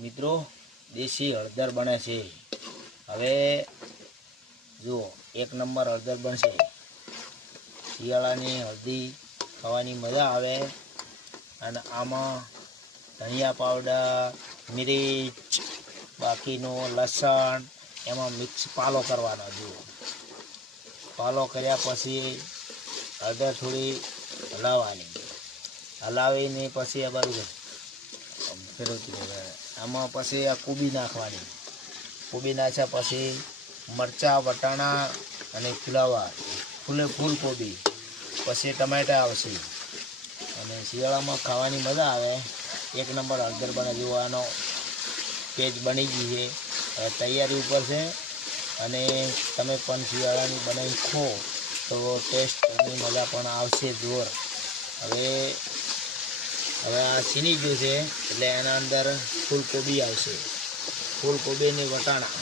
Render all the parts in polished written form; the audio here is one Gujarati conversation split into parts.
મિત્રો દેશી હળદર બને છે। હવે જુઓ એક નંબર હળદર બનશે। શિયાળાની હળદી ખાવાની મજા આવે। અને આમાં ધનિયા પાવડર, મિર્ચ, બાકીનો લસણ એમાં મિક્સ પાલો કરવાનો। જુઓ પાલો કર્યા પછી હળદર થોડી હલાવવાની, હલાવીને પછી આ બાજુ ફેરવતી આમાં પછી આ કોબી નાખવાની। કોબી નાખ્યા પછી મરચાં, વટાણા અને ફુલાવર, ફૂલ કોબી, પછી ટમેટા આવશે। અને શિયાળામાં ખાવાની મજા આવે। એક નંબર હળદર બને જોવાનો પેજ બની ગઈ છે। હવે તૈયારી ઉપર છે। અને તમે પણ શિયાળાની બનાવી ખો તો ટેસ્ટની મજા પણ આવશે જોર। હવે આ સીની ગયું છે એટલે એના અંદર ફૂલકોબી આવશે। ફૂલકોબી ને વટાણા,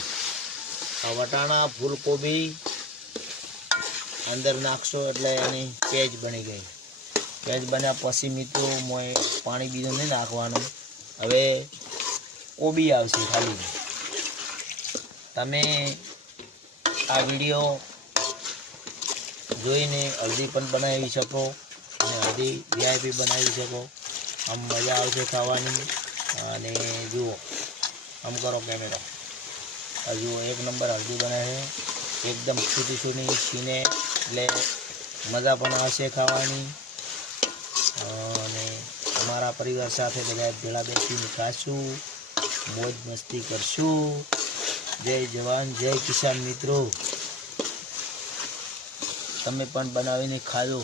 આ વટાણા ફૂલકોબી અંદર નાખશો એટલે એની પેજ બની ગઈ। પેજ બન્યા પછી મિત્રો મોય પાણી બીજું નહીં નાખવાનું। હવે કોબી આવશે ખાલી। તમે આ વિડીયો જોઈને હળદી પણ બનાવી શકો અને હળદી વીઆઈપી બનાવી શકો। આમ મજા આવશે ખાવાની। અને જુઓ આમ કરો કેમેરા, જુઓ એક નંબર હળદી બને છે એકદમ છૂટી છીને એટલે મજા પણ આવશે ખાવાની। અને અમારા પરિવાર સાથે બધા ભેળા બેસીને ખાશું, મોજ મસ્તી કરશું। જય જવાન જય કિસાન મિત્રો, તમે પણ બનાવીને ખાજો।